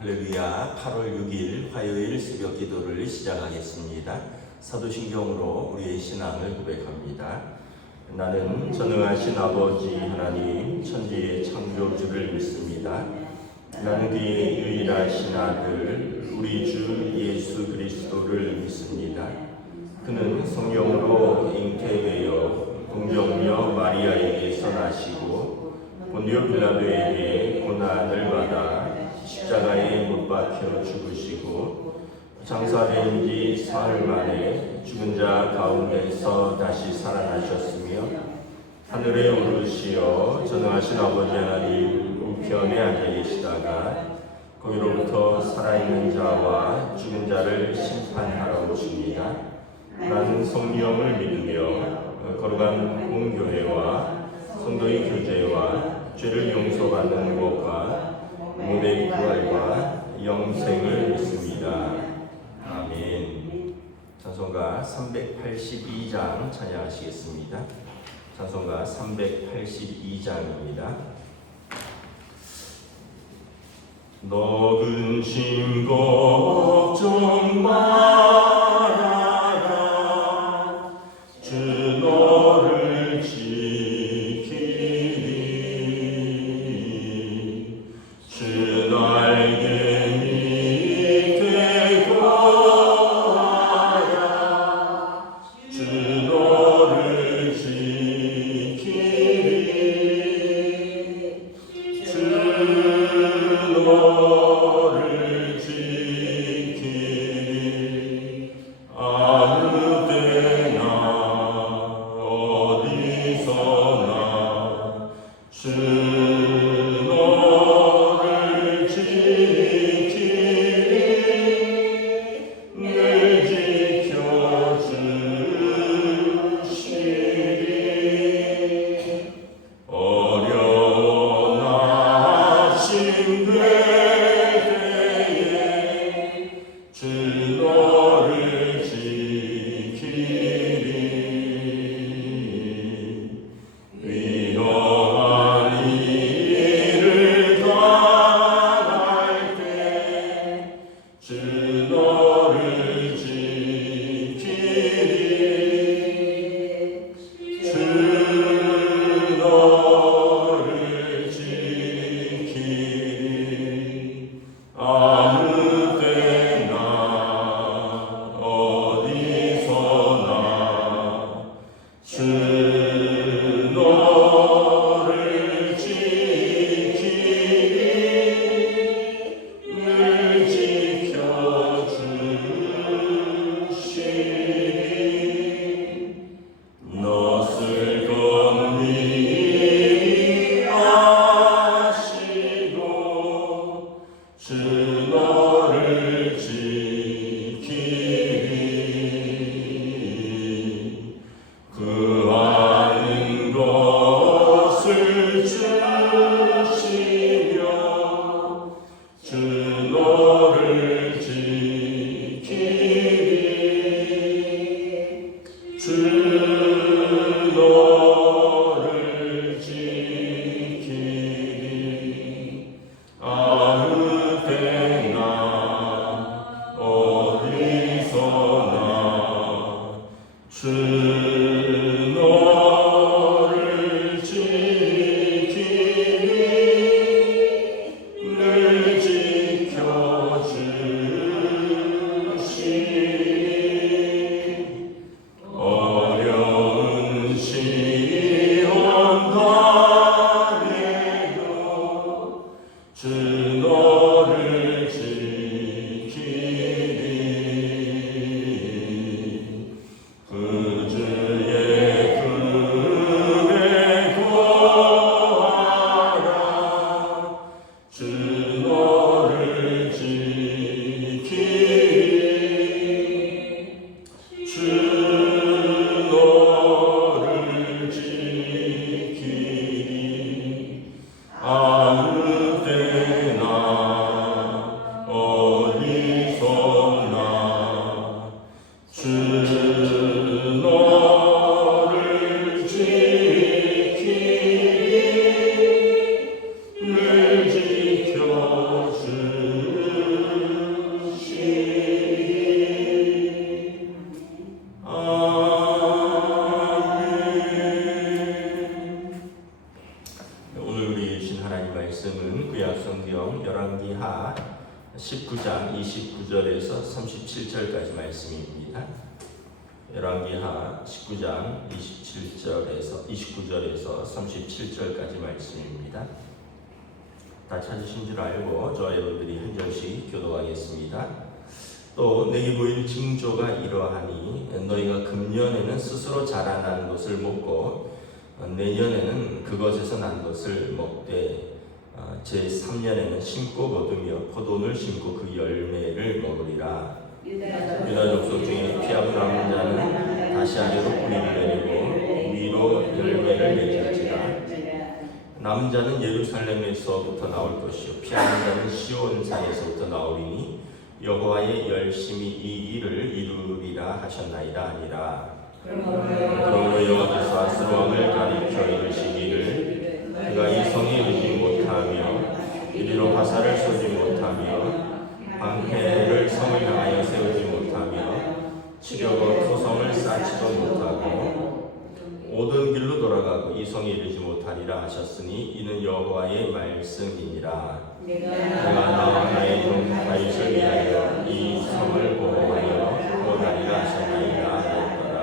할렐루야. 8월 6일 화요일 새벽 기도를 시작하겠습니다. 사도신경으로 우리의 신앙을 고백합니다. 나는 전능하신 아버지 하나님 천지의 창조주를 믿습니다. 나는 그의 유일하신 아들 우리 주 예수 그리스도를 믿습니다. 그는 성령으로 잉태되어 동정녀 마리아에게서 나시고 본디오 빌라도에게 고난을 받아 십자가에 못 박혀 죽으시고 장사된 지 사흘 만에 죽은 자 가운데서 다시 살아나셨으며 하늘에 오르시어 전능하신 아버지 하나님 우편에 앉아 계시다가 거기로부터 살아있는 자와 죽은 자를 심판하러 오십니다. 나는 성령을 믿으며 거룩한 공교회와 성도의 교제와 죄를 용서받는 것과 몸의 부활과 영생을 믿습니다. 아멘. 찬송가 382장 찬양하시겠습니다. 찬송가 382장입니다. 너 근심 걱정 말아라 주 너를 지키리 주 날개 밑에 거하라 주 너를 지키리 주 너를 지키리 아무 때나 어디서나 주 너를 지키리 늘 지켜주시리 어려운 아침 되에 주 너를 지키리 위험한 일을 당할 때 주 너를 지키리 주 너를 지키리 아무 때나 어디서나 주 너를 지키리 늘 지켜주시리 낯을 건미리 아시고 주 너를 지키리 구하는 것을 주시며 주 너를 지키리 주 너를 지키리 아무 때나 어디서나 주 너를 지키리 늘 지켜주시리 어려운 시험 당해도 주 너를 지키리 구주의 품에 거하라 주 너를 지키리 주 너를 지키리 아무 때나 열왕기하 19장 29절에서 37절까지 말씀입니다. 열왕기하 19장 29절에서 37절까지 말씀입니다. 다 찾으신 줄 알고 저와 여러분들이 한 절씩 교독하겠습니다. 또 내게 보일 징조가 이러하니 너희가 금년에는 스스로 자라난 것을 먹고 내년에는 그것에서 난 것을 먹되 제3년에는 심고 거두며 포도를 심고 그 열매를 먹으리라. 유다 족속 중에 피하고 남은 자는 다시 아래로 뿌리를 내리고 위로 열매를 맺을지라. 남은 자는 예루살렘에서부터 나올 것이요 피하는 자는 시온산에서부터 나오리니 여호와의 열심히 이 일을 이루리라 하셨나이다 하니라. 그러므로 여호와께서 아수르 왕을 가리켜 이르시기를 그가 이 성에 이르지 못하며 이리로 화살을 쏘지 못하며 방패를 성을 향하여 세우지 못하며 치려고 토성을 쌓지도 못하고 모든 길로 돌아가고 이 성에 이르지 못하리라 하셨으니 이는 여호와의 말씀이니라. 내가 나와 나의 종 다윗을 위하여 이 성을 보호하여 구원하리라 하셨나이다 하였더라.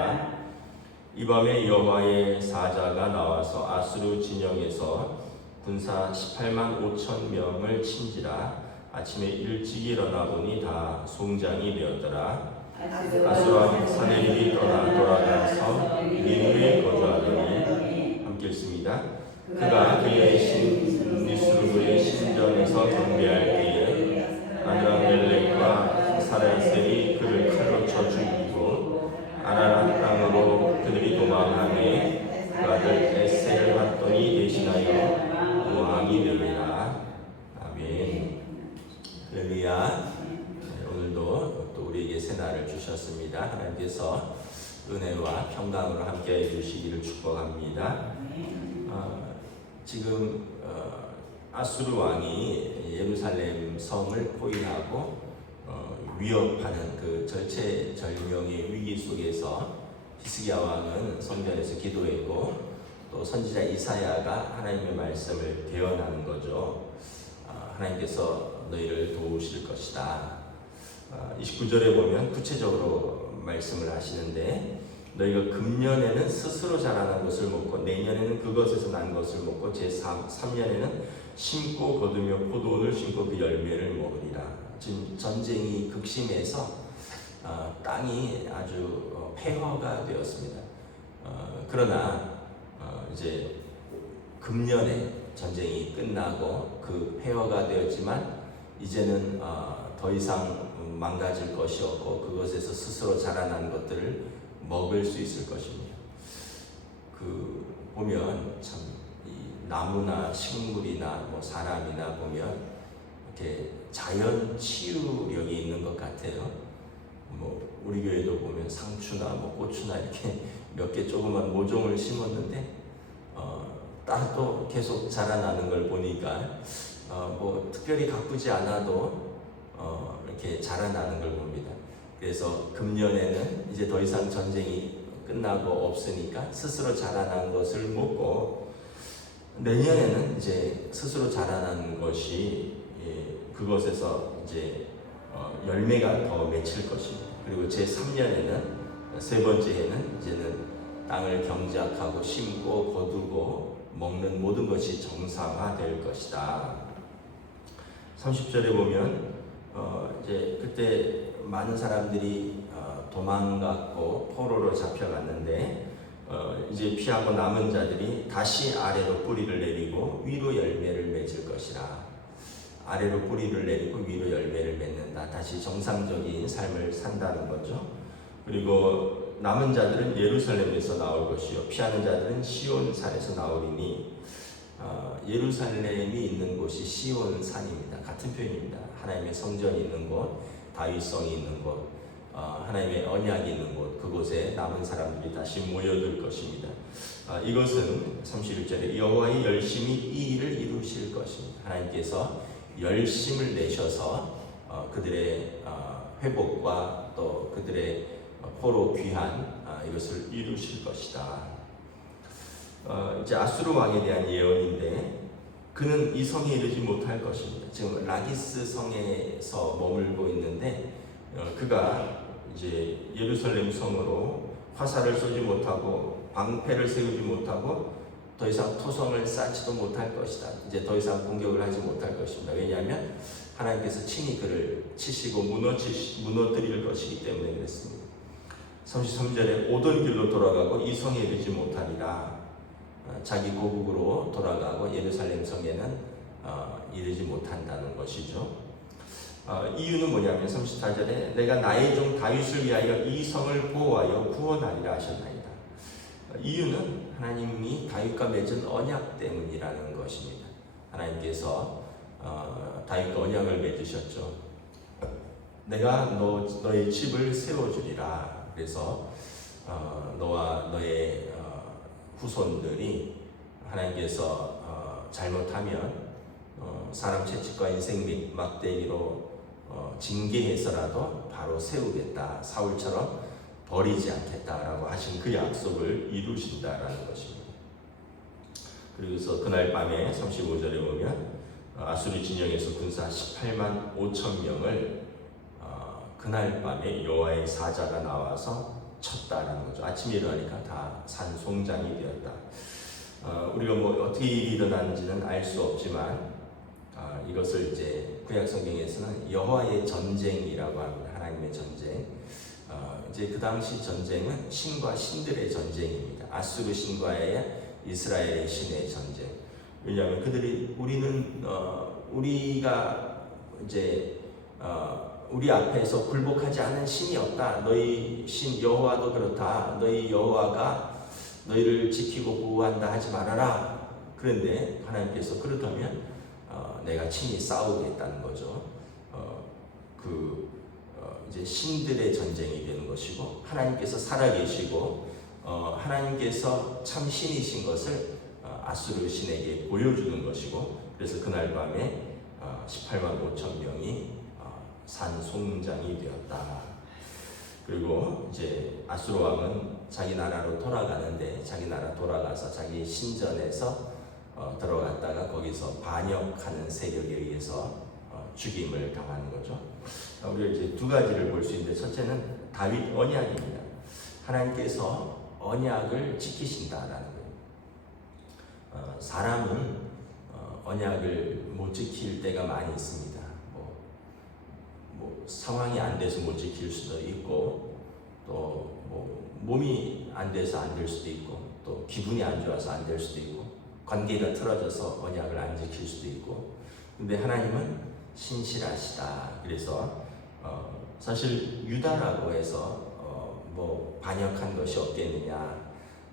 이 밤에 여호와의 사자가 나와서 아수르 진영에서 군사 18만 5천 명을 친지라. 아침에 일찍 일어나 보니 다 송장이 되었더라. 아수르 왕 사네립이 돌아가서 니느웨에 거주하더니 함께 읽습니다. 그가 그의 니스루의 신전에서 경배할 때에 아드람멜렉과 사라셀이 그를 칼로 쳐 죽이고 아라란 땅으로 그들이 도망하매 그 아들 에셀을 왔더니 대신하여 왕이 되리라. 아멘. 할렐루야. 오늘도 또 우리에게 새날을 주셨습니다. 하나님께서 은혜와 평강으로 함께 해주시기를 축복합니다. 지금 아수르 왕이 예루살렘 성을 포위하고 위협하는 그 절체절명의 위기 속에서 히스기야 왕은 성전에서 기도했고 또 선지자 이사야가 하나님의 말씀을 대언하는 거죠. 하나님께서 너희를 도우실 것이다. 29절에 보면 구체적으로 말씀을 하시는데 너희가 금년에는 스스로 자라난 것을 먹고 내년에는 그것에서 난 것을 먹고 제3년에는 심고 거두며 포도원을 심고 그 열매를 먹으리라. 지금 전쟁이 극심해서 땅이 아주 폐허가 되었습니다. 그러나 이제 금년에 전쟁이 끝나고 그 폐허가 되었지만 이제는 더 이상 망가질 것이 없고 그것에서 스스로 자라난 것들을 먹을 수 있을 것입니다. 그 보면 참 이 나무나 식물이나 뭐 사람이나 보면 이렇게 자연 치유력이 있는 것 같아요. 뭐 우리 교회도 보면 상추나 뭐 고추나 이렇게 몇 개 조그만 모종을 심었는데 또 계속 자라나는 걸 보니까 뭐 특별히 가꾸지 않아도 이렇게 자라나는 걸 봅니다. 그래서 금년에는 이제 더 이상 전쟁이 끝나고 없으니까 스스로 자라난 것을 먹고 내년에는 이제 스스로 자라난 것이 그것에서 이제 열매가 더 맺힐 것입니다. 그리고 제3년에는 세 번째 해는 이제는 땅을 경작하고 심고 거두고 먹는 모든 것이 정상화될 것이다. 30절에 보면 이제 그때 많은 사람들이 도망갔고 포로로 잡혀갔는데 이제 피하고 남은 자들이 다시 아래로 뿌리를 내리고 위로 열매를 맺을 것이라. 아래로 뿌리를 내리고 위로 열매를 맺는다. 다시 정상적인 삶을 산다는 거죠. 그리고 남은 자들은 예루살렘에서 나올 것이요 피하는 자들은 시온산에서 나오리니 예루살렘이 있는 곳이 시온산입니다. 같은 표현입니다. 하나님의 성전이 있는 곳, 다윗성이 있는 곳, 하나님의 언약이 있는 곳, 그곳에 남은 사람들이 다시 모여들 것입니다. 이것은 31절에 여호와의 열심히 이 일을 이루실 것입니다. 하나님께서 열심을 내셔서 그들의 회복과 또 그들의 포로 귀환 이것을 이루실 것이다. 이제 아수르 왕에 대한 예언인데 그는 이 성에 이르지 못할 것입니다. 지금 라기스 성에서 머물고 있는데 그가 이제 예루살렘 성으로 화살을 쏘지 못하고 방패를 세우지 못하고 더 이상 토성을 쌓지도 못할 것이다. 이제 더 이상 공격을 하지 못할 것입니다. 왜냐하면 하나님께서 친히 그를 치시고 무너뜨릴 것이기 때문에 그랬습니다. 33절에 오던 길로 돌아가고 이 성에 이르지 못하리라. 자기 고국으로 돌아가고 예루살렘 성에는 이르지 못한다는 것이죠. 이유는 뭐냐면 34절에 내가 나의 종 다윗을 위하여 이 성을 보호하여 구원하리라 하셨나이다. 이유는 하나님이 다윗과 맺은 언약 때문이라는 것입니다. 하나님께서 다윗과 언약을 맺으셨죠. 내가 너의 집을 세워주리라. 그래서 너와 너의 후손들이 하나님께서 잘못하면 사람 채찍과 인생 및 막대기로 징계해서라도 바로 세우겠다. 사울처럼 버리지 않겠다라고 하신 그 약속을 이루신다라는 것입니다. 그래서 그날 밤에 35절에 보면 아수르 진영에서 군사 18만 5천 명을 그날 밤에 여호와의 사자가 나와서 쳤다라는 거죠. 아침에 일어나니까 다 산송장이 되었다. 우리가 뭐 어떻게 일이 일어났는지는 알 수 없지만 이것을 이제 구약 성경에서는 여호와의 전쟁이라고 합니다. 하나님의 전쟁. 이제 그 당시 전쟁은 신과 신들의 전쟁입니다. 아수르 신과의 이스라엘의 신의 전쟁. 왜냐하면 그들이 우리가 이제 우리 앞에서 굴복하지 않은 신이 없다. 너희 신 여호와도 그렇다. 너희 여호와가 너희를 지키고 보호한다 하지 말아라. 그런데 하나님께서 그렇다면 내가 친히 싸우겠다는 거죠. 이제 신들의 전쟁이 되는 것이고 하나님께서 살아계시고 하나님께서 참 신이신 것을 아수르 신에게 보여주는 것이고 그래서 그날 밤에 18만 5천 명이 산송장이 되었다. 그리고 이제 아수르 왕은 자기 나라로 돌아가는데 자기 나라 돌아가서 자기 신전에서 들어갔다가 거기서 반역하는 세력에 의해서 죽임을 당하는 거죠. 우리가 이제 두 가지를 볼 수 있는데 첫째는 다윗 언약입니다. 하나님께서 언약을 지키신다라는 거예요. 사람은 언약을 못 지킬 때가 많이 있습니다. 뭐 상황이 안 돼서 못 지킬 수도 있고 또 뭐 몸이 안 돼서 안 될 수도 있고 또 기분이 안 좋아서 안 될 수도 있고 관계가 틀어져서 언약을 안 지킬 수도 있고 근데 하나님은 신실하시다. 그래서 사실 유다라고 해서 뭐 반역한 것이 없겠느냐.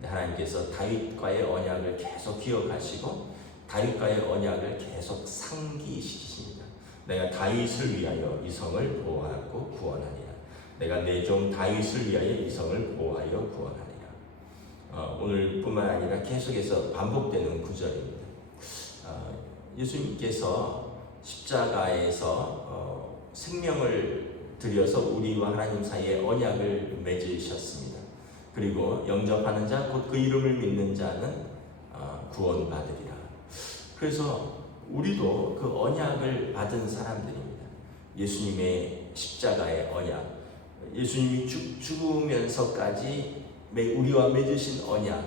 하나님께서 다윗과의 언약을 계속 기억하시고 다윗과의 언약을 계속 상기시키십니다. 내가 다윗을 위하여 이 성을 보호하고 구원하리라. 내가 내 종 다윗을 위하여 이 성을 보호하여 구원하리라. 오늘뿐만 아니라 계속해서 반복되는 구절입니다. 예수님께서 십자가에서 생명을 들여서 우리와 하나님 사이에 언약을 맺으셨습니다. 그리고 영접하는 자, 곧 그 이름을 믿는 자는 구원받으리라. 그래서 우리도 그 언약을 받은 사람들입니다. 예수님의 십자가의 언약, 예수님이 죽으면서까지 우리와 맺으신 언약.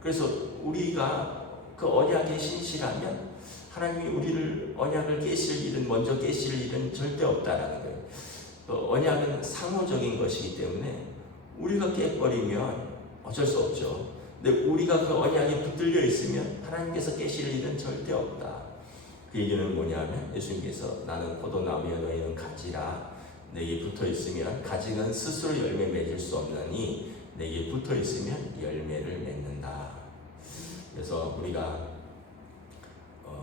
그래서 우리가 그 언약에 신실하면 하나님이 우리를 언약을 깨실 일은 먼저 깨실 일은 절대 없다라는 거예요. 언약은 상호적인 것이기 때문에 우리가 깨버리면 어쩔 수 없죠. 근데 우리가 그 언약에 붙들려 있으면 하나님께서 깨실 일은 절대 없다. 그 얘기는 뭐냐면 예수님께서 나는 포도나무여 너희는 가지라. 내게 붙어 있으면 가지는 스스로 열매 맺을 수 없느니 내게 붙어 있으면 열매를 맺는다. 그래서 우리가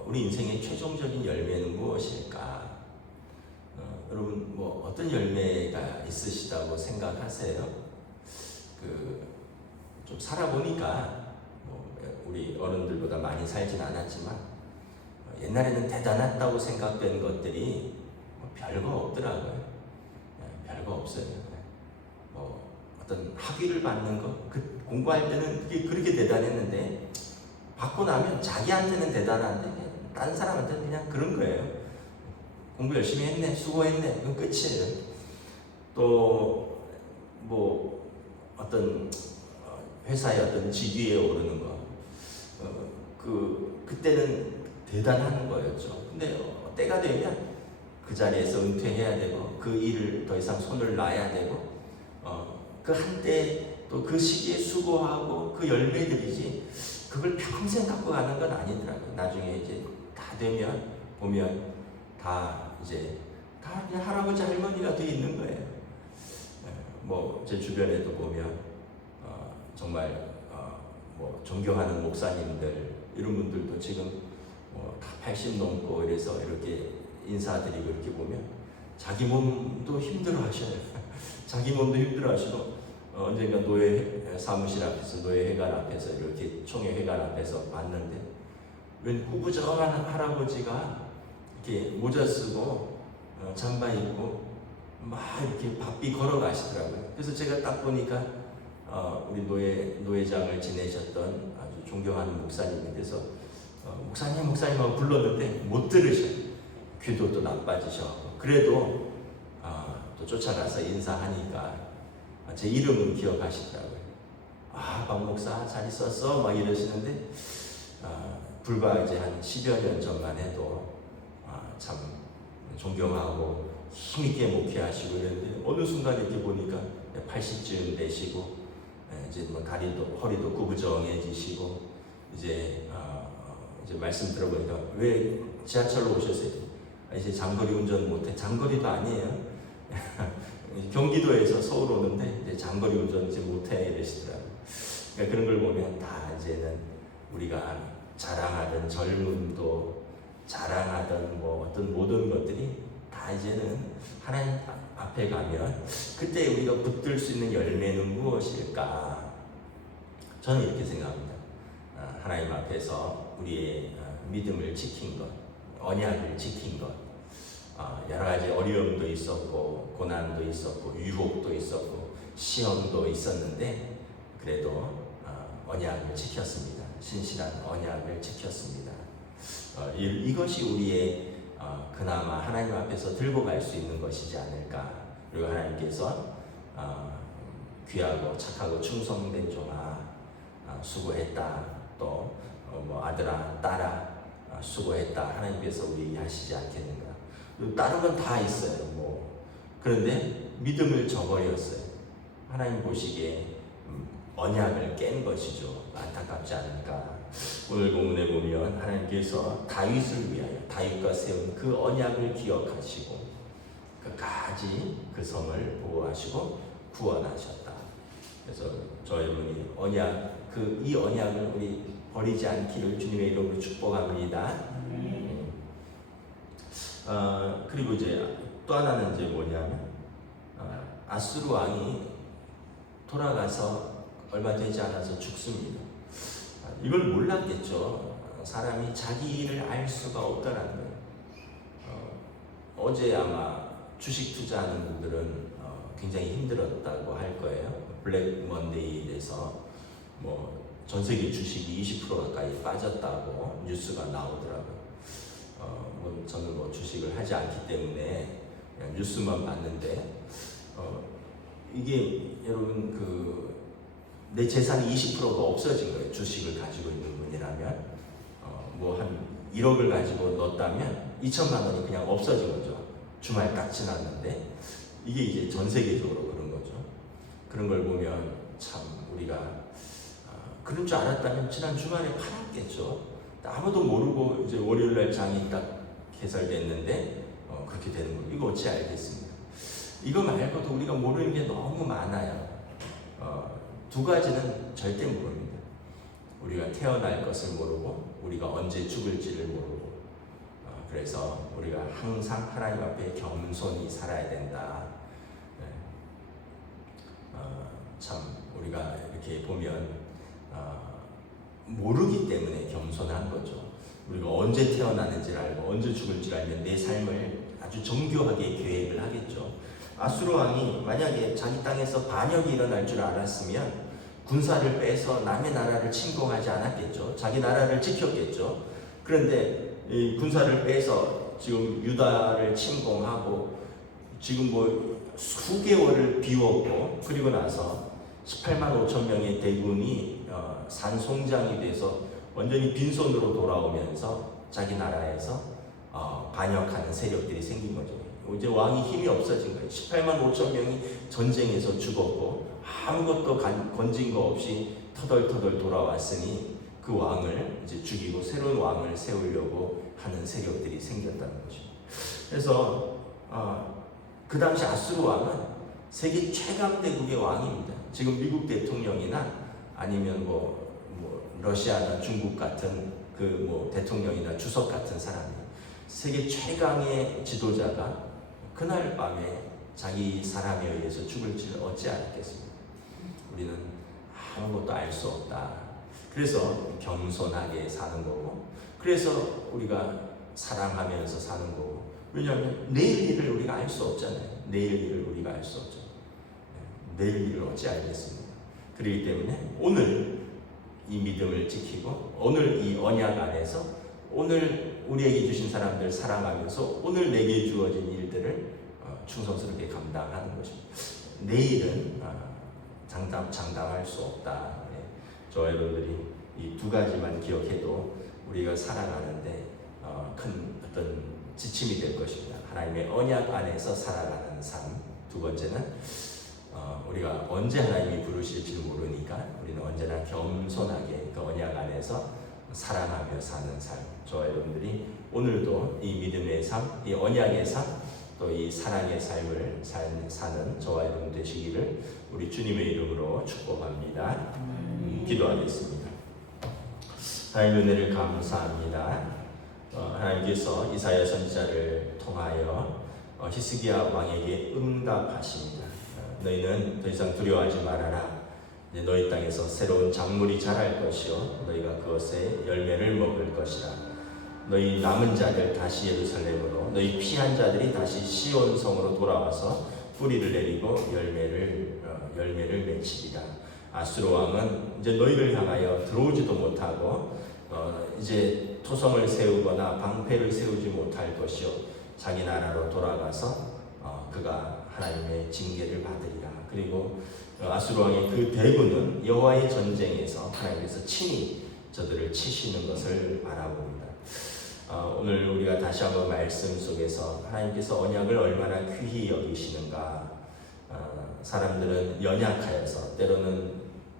우리 인생의 최종적인 열매는 무엇일까? 여러분 뭐 어떤 열매가 있으시다고 생각하세요? 좀 살아보니까 우리 어른들보다 많이 살진 않았지만 옛날에는 대단하다고 생각된 것들이 별거 없더라고요. 별거 없어요. 어떤 학위를 받는 거, 공부할 때는 그게 그렇게 대단했는데 받고 나면 자기한테는 대단한데 다른 사람한테는 그냥 그런 거예요. 공부 열심히 했네, 수고했네, 그건 끝이에요. 또 뭐 어떤 회사의 어떤 직위에 오르는 거, 그때는 대단한 거였죠. 근데 때가 되면 그 자리에서 은퇴해야 되고 그 일을 더 이상 손을 놔야 되고 그 한때 또 그 시기에 수고하고 그 열매들이지 그걸 평생 갖고 가는 건 아니더라고요. 나중에 이제 다 되면 보면 다 이제 다 그냥 할아버지 할머니가 돼 있는 거예요. 뭐 제 주변에도 보면 정말 뭐 존경하는 목사님들 이런 분들도 지금 다 80 넘고 이래서 이렇게 인사드리고 이렇게 보면 자기 몸도 힘들어하셔요. 자기 몸도 힘들어하시고 언젠가 노예 사무실 앞에서 노예회관 앞에서 이렇게 총회회관 앞에서 봤는데 웬 구부정한 할아버지가 이렇게 모자 쓰고 잠바 입고 막 이렇게 바삐 걸어가시더라고요. 그래서 제가 딱 보니까 우리 노회장을 지내셨던 아주 존경하는 목사님인데서 목사님 하고 불렀는데 못 들으셔요. 귀도 또 나빠지셔서 그래도 또 쫓아가서 인사하니까 제 이름은 기억하시더라고요. 박 목사 잘 있었어? 막 이러시는데 불과 이제 한 10여 년 전만 해도 참 존경하고 힘있게 목회하시고 이랬는데 어느 순간 이렇게 보니까 80쯤 되시고 이제 뭐 다리도 허리도 구부정해지시고 이제 말씀 들어보니까 왜 지하철로 오셨어요? 이제 장거리 운전 못해. 장거리도 아니에요. 경기도에서 서울 오는데 이제 장거리 운전 이제 못해 이러시더라고요. 그러니까 그런 걸 보면 다 이제는 우리가 자랑하던 젊음도 자랑하던 뭐 어떤 모든 것들이 다 이제는 하나님 앞에 가면 그때 우리가 붙들 수 있는 열매는 무엇일까? 저는 이렇게 생각합니다. 하나님 앞에서 우리의 믿음을 지킨 것, 언약을 지킨 것, 여러 가지 어려움도 있었고 고난도 있었고 유혹도 있었고 시험도 있었는데 그래도 언약을 지켰습니다. 신실한 언약을 지켰습니다. 이것이 우리의 그나마 하나님 앞에서 들고 갈 수 있는 것이지 않을까. 그리고 하나님께서 귀하고 착하고 충성된 종아 수고했다. 또 뭐 아들아 딸아 수고했다. 하나님께서 우리 하시지 않겠는가. 다른 건 다 있어요. 뭐 그런데 믿음을 저버렸어요. 하나님 보시기에 언약을 깬 것이죠. 안타깝지 않을까. 오늘 본문에 보면 하나님께서 다윗을 위하여 다윗과 세운 그 언약을 기억하시고 끝까지 그 성을 보호하시고 구원하셨다. 그래서 저 여러분이 언약 이 언약을 우리 버리지 않기를 주님의 이름으로 축복합니다. 그리고 이제 또 하나는 이제 뭐냐면 아수르 왕이 돌아가서 얼마 되지 않아서 죽습니다. 이걸 몰랐겠죠. 사람이 자기 일을 알 수가 없다라는 거예요. 어제 아마 주식 투자하는 분들은 굉장히 힘들었다고 할 거예요. 블랙 먼데이에 대해서 뭐 전 세계 주식이 20% 가까이 빠졌다고 뉴스가 나오더라고요. 저는 뭐 주식을 하지 않기 때문에 그냥 뉴스만 봤는데 이게 여러분 내 재산이 20%가 없어진 거예요. 주식을 가지고 있는 분이라면 뭐 한 1억을 가지고 넣었다면 2천만 원이 그냥 없어진 거죠. 주말 딱 지났는데 이게 이제 전 세계적으로 그런 거죠. 그런 걸 보면 참 우리가 그런 줄 알았다면 지난 주말에 팔았겠죠. 아무도 모르고 이제 월요일날 장이 딱 개설됐는데 그렇게 되는 거 이거 어찌 알겠습니까? 이거 말고도 우리가 모르는 게 너무 많아요. 두 가지는 절대 모릅니다. 우리가 태어날 것을 모르고 우리가 언제 죽을지를 모르고 그래서 우리가 항상 하나님 앞에 겸손히 살아야 된다. 참 우리가 이렇게 보면 모르기 때문에 겸손한 거죠. 우리가 언제 태어나는지를 알고 언제 죽을지를 알면 내 삶을 아주 정교하게 계획을 하겠죠. 아수르 왕이 만약에 자기 땅에서 반역이 일어날 줄 알았으면 군사를 빼서 남의 나라를 침공하지 않았겠죠. 자기 나라를 지켰겠죠. 그런데 이 군사를 빼서 지금 유다를 침공하고 지금 뭐 수개월을 비웠고, 그리고 나서 18만 5천 명의 대군이 산송장이 돼서 완전히 빈손으로 돌아오면서 자기 나라에서 반역하는 세력들이 생긴 거죠. 이제 왕이 힘이 없어진 거예요. 18만 5천 명이 전쟁에서 죽었고 아무것도 건진 거 없이 터덜터덜 돌아왔으니 그 왕을 이제 죽이고 새로운 왕을 세우려고 하는 세력들이 생겼다는 거죠. 그래서 그 당시 아수르 왕은 세계 최강 대국의 왕입니다. 지금 미국 대통령이나 아니면 뭐 러시아나 중국 같은 그 뭐 대통령이나 주석 같은 사람이 세계 최강의 지도자가 그날 밤에 자기 사람에 의해서 죽을 줄 어찌 알았겠습니까? 우리는 아무것도 알 수 없다. 그래서 겸손하게 사는 거고, 그래서 우리가 사랑하면서 사는 거고. 왜냐하면 내일 일을 우리가 알 수 없잖아요. 내일 일을 우리가 알 수 없죠. 내일 일을 어찌 알겠습니까? 그렇기 때문에 오늘 이 믿음을 지키고, 오늘 이 언약 안에서 오늘 우리에게 주신 사람들 사랑하면서 오늘 내게 주어진 일들을 충성스럽게 감당하는 것입니다. 내일은 장담할 수 없다. 저와 여러분들이 이 두 가지만 기억해도 우리가 살아가는데 큰 어떤 지침이 될 것입니다. 하나님의 언약 안에서 살아가는 삶. 두 번째는 우리가 언제 하나님이 부르실지 모르니까 우리는 언제나 겸손하게 그 언약 안에서 사랑하며 사는 삶. 저와 여러분들이 오늘도 이 믿음의 삶, 이 언약의 삶, 또 이 사랑의 삶을 사는 저와 여러분 되시기를 우리 주님의 이름으로 축복합니다. 기도하겠습니다. 하나님의 은혜를 감사합니다. 하나님께서 이사야 선지자를 통하여 히스기야 왕에게 응답하십니다. 너희는 더 이상 두려워하지 말아라. 이제 너희 땅에서 새로운 작물이 자랄 것이요 너희가 그것에 열매를 먹을 것이라. 너희 남은 자들 다시 예루살렘으로, 너희 피한 자들이 다시 시온성으로 돌아와서 뿌리를 내리고 열매를 맺히리라. 아수르 왕은 이제 너희를 향하여 들어오지도 못하고 이제 토성을 세우거나 방패를 세우지 못할 것이요 자기 나라로 돌아가서 그가 하나님의 징계를 받으리라. 그리고 아수르 왕의 그 대군은 여호와의 전쟁에서 하나님께서 친히 저들을 치시는 것을 바라봅니다. 오늘 우리가 다시 한번 말씀 속에서 하나님께서 언약을 얼마나 귀히 여기시는가. 사람들은 연약하여서 때로는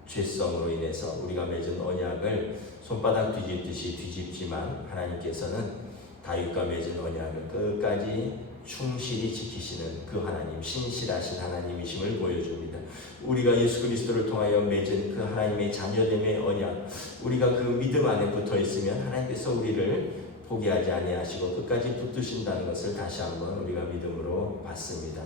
죄성으로 인해서 우리가 맺은 언약을 손바닥 뒤집듯이 뒤집지만 하나님께서는 다윗과 맺은 언약을 끝까지 충실히 지키시는 그 하나님, 신실하신 하나님이심을 보여줍니다. 우리가 예수 그리스도를 통하여 맺은 그 하나님의 자녀됨의 언약, 우리가 그 믿음 안에 붙어 있으면 하나님께서 우리를 포기하지 아니하시고 끝까지 붙드신다는 것을 다시 한번 우리가 믿음으로 받습니다.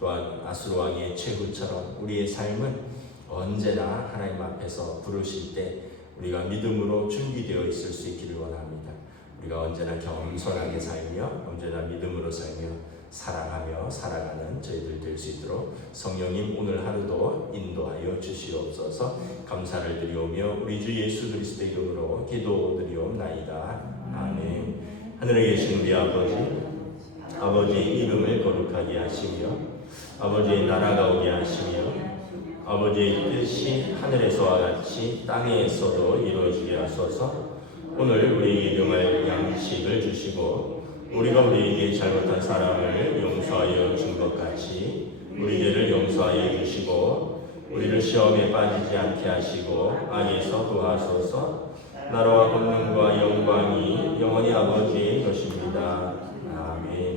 또한 아수르 왕의 최후처럼 우리의 삶은 언제나 하나님 앞에서 부르실 때 우리가 믿음으로 준비되어 있을 수 있기를 원합니다. 우리가 언제나 겸손하게 살며 언제나 믿음으로 살며 사랑하며 살아가는 저희들 될 수 있도록 성령님 오늘 하루도 인도하여 주시옵소서. 감사를 드리오며 우리 주 예수 그리스도 이름으로 기도드리옵나이다. 아멘. 하늘에 계신 우리 아버지의 이름을 거룩하게 하시며 아버지의 나라가 오게 하시며 아버지의 뜻이 하늘에서와 같이 땅에서도 이루어지게 하소서. 오늘 우리에게 용할 양식을 주시고 우리가 우리에게 잘못한 사람을 용서하여 준 것 같이 우리 죄를 용서하여 주시고 우리를 시험에 빠지지 않게 하시고 악에서 구하소서. 나라와 권능과 영광이 영원히 아버지의 것입니다. 아멘.